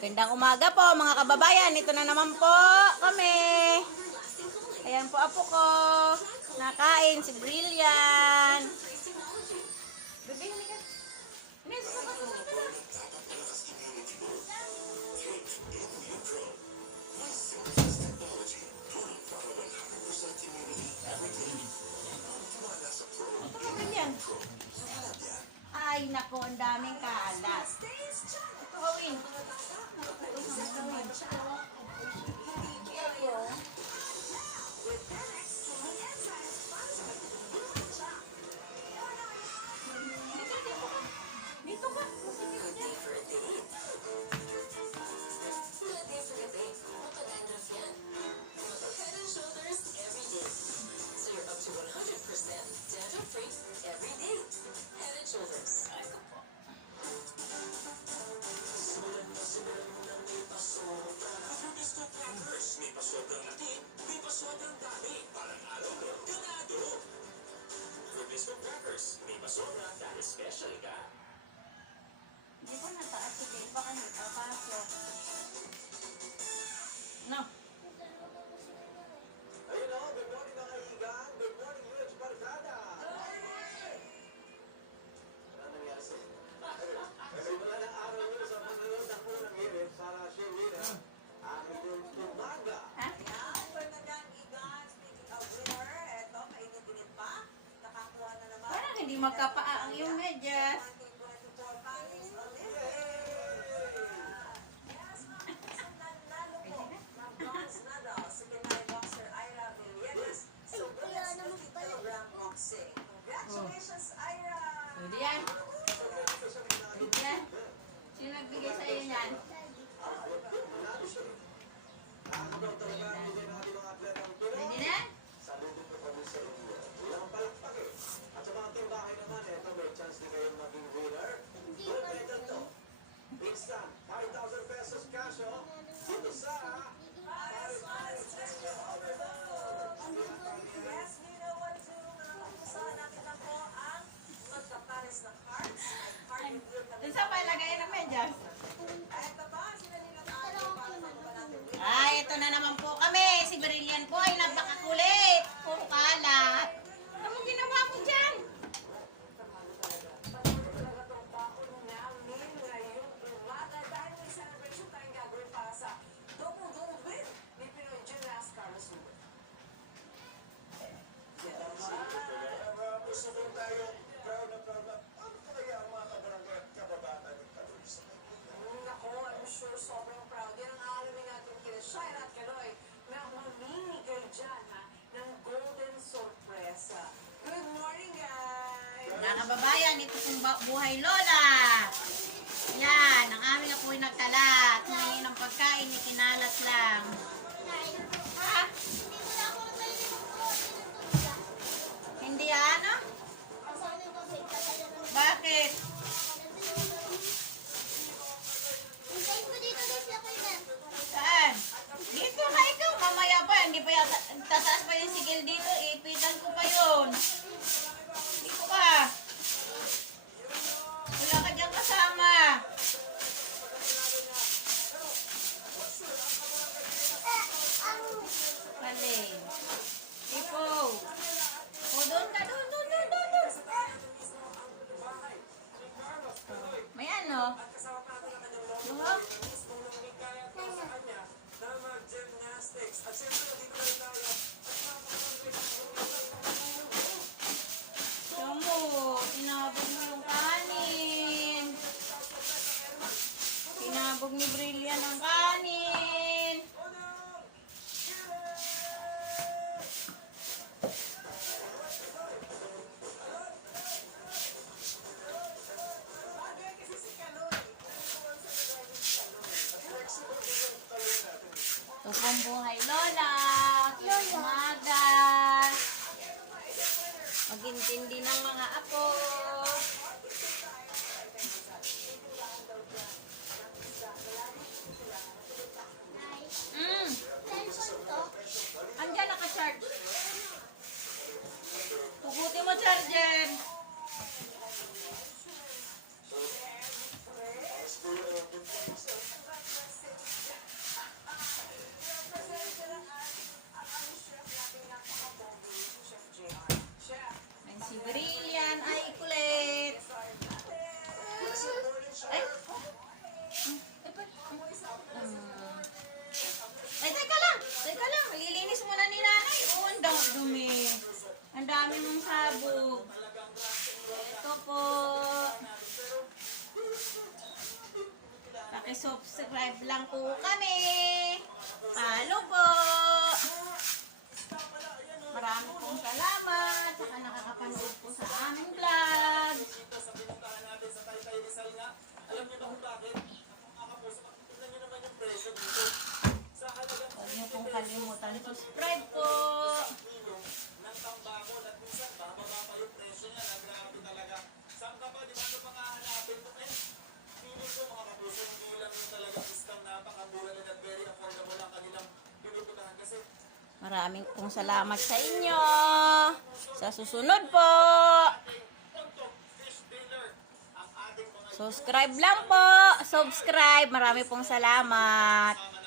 Gandang umaga po mga kababayan. Ito na naman po kami. Ayan po apo ko. Nakain si Brilliant. Bebe, hindi ka. Hindi, suka ka. Ito ka, Brilliant. Ay, nako, ang daming kalat. Ito, Kawin. Dito ka. Hindi ko nataas si Dave. Baka napapasok. No. Ayun o, good morning mga kaibigan. Good morning, UH Barkada. Ano nangyari sa'yo? Kasi wala ng araw nyo sa panonood ng unang hirit para Shirlina. Ang inyong tumaga. Ha? Parang hindi magkapaa ang iyong medyas. Congratulations, Ira! Pwede yan. Pwede yan. Sino nagbigay sa iyo yan? Nakakagaw talaga ang bigay ng ating mga atletang tulong. Pwede na? Saludo po kami sa inyo. Ilang palakpak eh. At sa mga timbahay naman, eto may chance na kayong maging winner. Gold medal to. Instant, 5,000 pesos cash o. Dito sa Paris, yes, you know what to do. Usahan natin na po ang magkapares na cards. Card review na Dun sa palagay ng medyas. ito pa, sinalina tayo para makuha natin win. Ay, ito na naman po kami. Si Brilliant po ay napakakulit. Puro kalat. Ano mo ginawa mo dyan? Patuloy talaga itong baon namin ngayong umaga dahil may celebration tayong gagawin para sa double win ni Pinoy Gymnast Carlos Ruben. gusto kong tayo proud na proud na ano kaya ang mga kabarangay at kababata ng Kaloy sa Nako, I'm sure sobrang proud. Yan ang aalamin natin kina Shaira at Kaloy na mamimigay dyan ha, ng golden sorpresa. Good morning, guys! Mga kababayan, ito pong buhay lola. Yan, ang aming apoy nagkalat. Ngayon ang pagkain ni kinalat lang. Ha? Hindi ano? Bakit? Saan? Dito ka ikaw. Mamaya pa. Hindi pa yata. Tataas pa yung sigil dito. Ipitan ko pa yun. Dito ka. Wala ka dyan kasama. Mali. Tipo. O, doon ka. Doon. May ano? Diba? Kamu, tinabog mo yung kanin. Tinabog ni Brilliant ang kanin. Ito pong buhay lola. Umaga. Magintindi ng mga apo. Andiyan naka-charge. Pugutin mo charger. Subscribe lang po kami. Follow po. Maraming pong salamat. Saka nakakapanood po sa aming vlog. Dito sa pinuntahan natin sa Taytay Rizal nga. Alam niyo ba kung bakit? Mga kapuso, tignan niyo naman yung presyo dito. Sa halagang Huwag niyo pong kalimutan. Subscribe po. kilo ng tambakol at minsan bababa pa yung presyo niya. Grabe talaga. Saan ka ba? Di ba ano pang hahanapin mo? Feeling ko mga kapuso, hindi lang yung talaga iskang napakamura at very affordable ang kanilang pinuputahan kasi Maraming pong salamat sa inyo. Sa susunod po. Ontok Fish Dealer ang ating mga Subscribe lang po. Subscribe. Marami pong salamat.